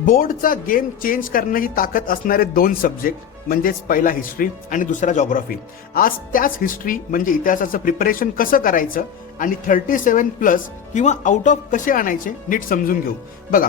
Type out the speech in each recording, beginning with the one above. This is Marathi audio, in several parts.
बोर्डचा गेम चेंज करण्याची ताकद असणारे दोन सब्जेक्ट म्हणजेच पहिला हिस्ट्री आणि दुसरा जॉग्राफी. आज त्याच हिस्ट्री म्हणजे इतिहासाचं प्रिपरेशन कसं करायचं आणि 37+ किंवा आउट ऑफ कसे आणायचे नीट समजून घेऊ. बघा,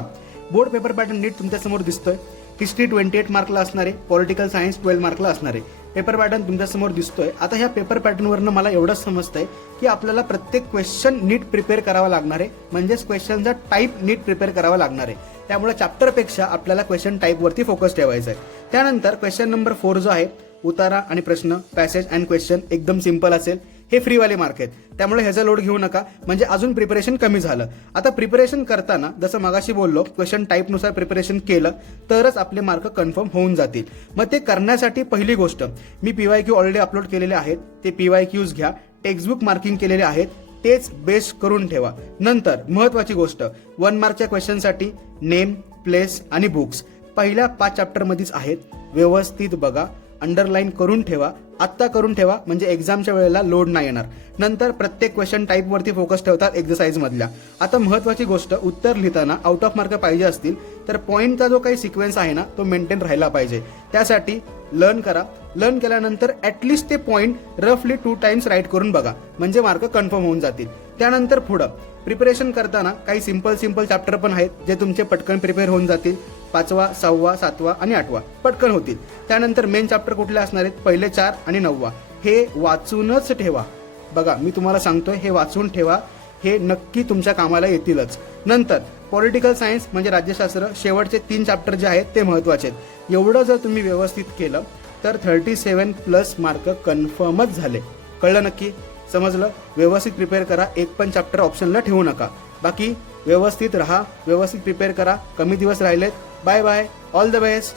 बोर्ड पेपर पॅटर्न नीट तुमच्यासमोर दिसतोय. हिस्ट्री 28 मार्कला असणारे, पॉलिटिकल सायन्स 12 मार्कला असणारे पेपर पॅटर्न तुमच्यासमोर दिसतोय. आता ह्या पेपर पॅटर्नवरनं मला एवढंच समजतंय की आपल्याला प्रत्येक क्वेश्चन नीट प्रिपेअर करावा लागणार आहे, म्हणजेच क्वेश्चनचा टाईप नीट प्रिपेअर करावा लागणार आहे. त्यामुळे चॅप्टरपेक्षा आपल्याला क्वेश्चन टाईपवरती फोकस ठेवायचा आहे. त्यानंतर क्वेश्चन नंबर 4 जो आहे, उतारा आणि प्रश्न, पॅसेज अँड क्वेश्चन एकदम सिंपल असेल. हे फ्रीवाले मार्क आहेत, त्यामुळे ह्याचा लोड घेऊ नका, म्हणजे अजून प्रिपरेशन कमी झालं. आता प्रिपरेशन करताना जसं मगाशी बोललो, क्वेश्चन टाईपनुसार प्रिपरेशन केलं तरच आपले मार्क कन्फर्म होऊन जातील. मग ते करण्यासाठी पहिली गोष्ट, मी PYQ ऑलरेडी अपलोड केलेले आहेत, ते PYQs घ्या. टेक्स्टबुक मार्किंग केलेले आहेत, तेच बेस करून ठेवा. नंतर महत्वाची गोष्ट, 1 मार्कच्या क्वेश्चनसाठी नेम, प्लेस आणि बुक्स पहिल्या 5 चॅप्टरमध्येच आहेत. व्यवस्थित बघा, अंडरलाईन करून ठेवा, आत्ता करून ठेवा, म्हणजे एक्झामच्या वेळेला लोड नाही येणार. नंतर प्रत्येक क्वेश्चन टाईपवरती फोकस ठेवतात एक्झरसाइज मधल्या. आता महत्वाची गोष्ट, उत्तर लिहिताना आउट ऑफ मार्क पाहिजे असतील तर पॉईंटचा जो काही सिक्वेन्स आहे ना, तो मेंटेन राहिला पाहिजे. त्यासाठी लर्न करा. लर्न केल्यानंतर ऍटलिस्ट ते पॉईंट रफली 2 टाइम्स राईट करून बघा, म्हणजे मार्क कन्फर्म होऊन जातील. त्यानंतर पुढं प्रिपरेशन करताना काही सिंपल चॅप्टर पण आहेत जे तुमचे पटकन प्रिपेअर होऊन जातील. 5वा, 6वा, 7वा आणि 8वा पटकन होतील. त्यानंतर मेन चॅप्टर कुठले असणार आहेत, पहिले 4 आणि 9वा हे वाचूनच ठेवा. बघा, मी तुम्हाला सांगतोय, हे वाचून ठेवा, हे नक्की तुमच्या कामाला येतीलच. नंतर पॉलिटिकल सायन्स म्हणजे राज्यशास्त्र, शेवटचे 3 चॅप्टर जे आहेत ते महत्वाचे आहेत. एवढं जर तुम्ही व्यवस्थित केलं तर 37+ मार्क कन्फर्मच झाले. कळलं नक्की? समजलं? व्यवस्थित प्रिपेअर करा, एक पण चॅप्टर ऑप्शनला ठेवू नका. बाकी व्यवस्थित राहा, व्यवस्थित प्रिपेअर करा. कमी दिवस राहिलेत. Bye bye, all the best.